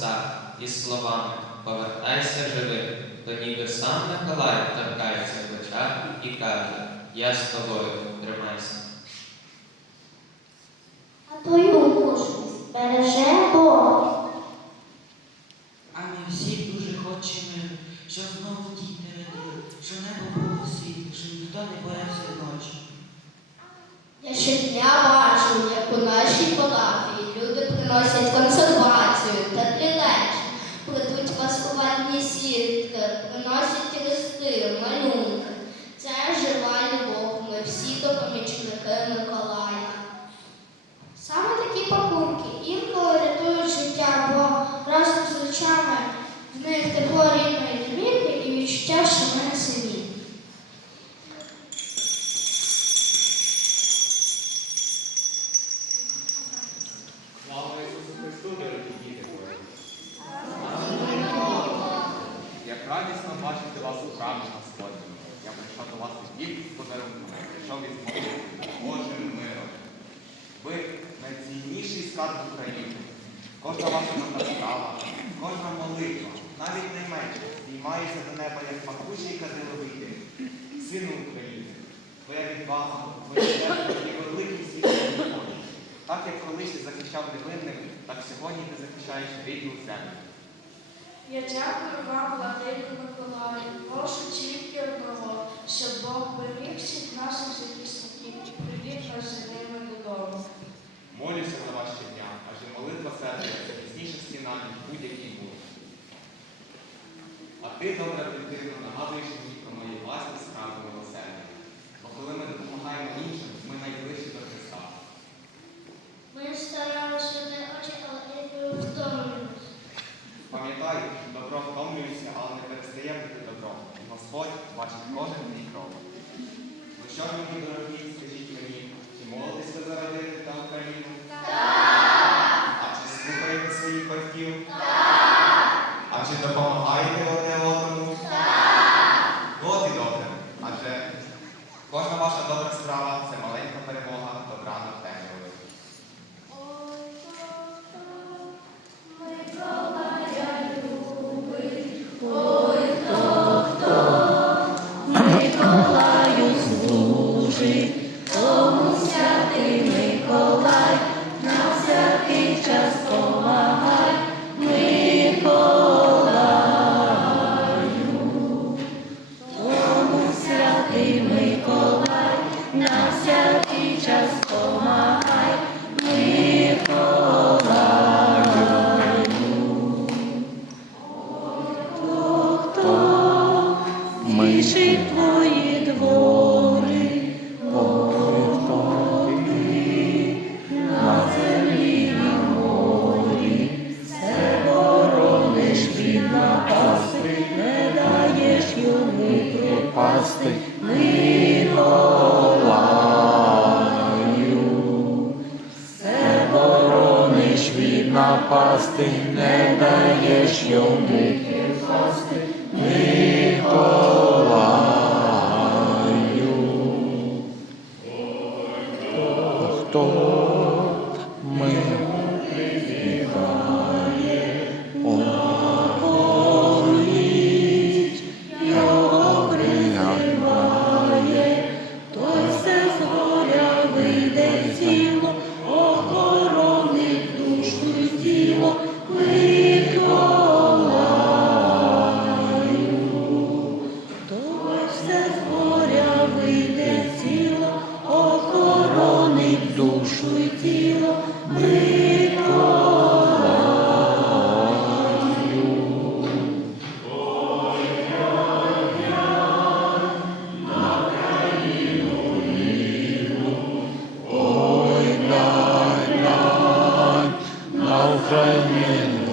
листа із словами Повертайся живим, то ніби сам Миколай торкається плеча і каже Я з тобою, тримайся. А твою мужність Миколая. Саме такі пакунки інколи рятують життя, бо разом з речами в них тепло рідної домівки і відчуття, що ми бачити вас у храмі Господньому. Я прийшов до вас із дітьми з подарунками, прийшов із Божим миром. Ви найцінніший скарб України. Кожна ваша справа, кожна молитва, навіть найменша, здіймається до неба, як пахучий кадиловий дим. Сину України, твоя відвага, твоє серце є великий Божий. Так як колись ти захищав невинних, так сьогодні ти захищаєш рідну землю. Я дякую вам, Владику Миколаю, прошу тільки одного, щоб Бог беріг всіх наших захисників привів нас живими додому. Молюся за вас щодня, адже молитва серця це міцніша стіна, ніж будь-який бур. А ти, добра дитино, нагадуєш мені про мої власні справи милосердя. Бо коли ми допомагаємо іншим, ми найближчі кожна ваша добра справа це маленька перемога добра над напасти, не даєш йому Миколаю. Хто Okremieniu.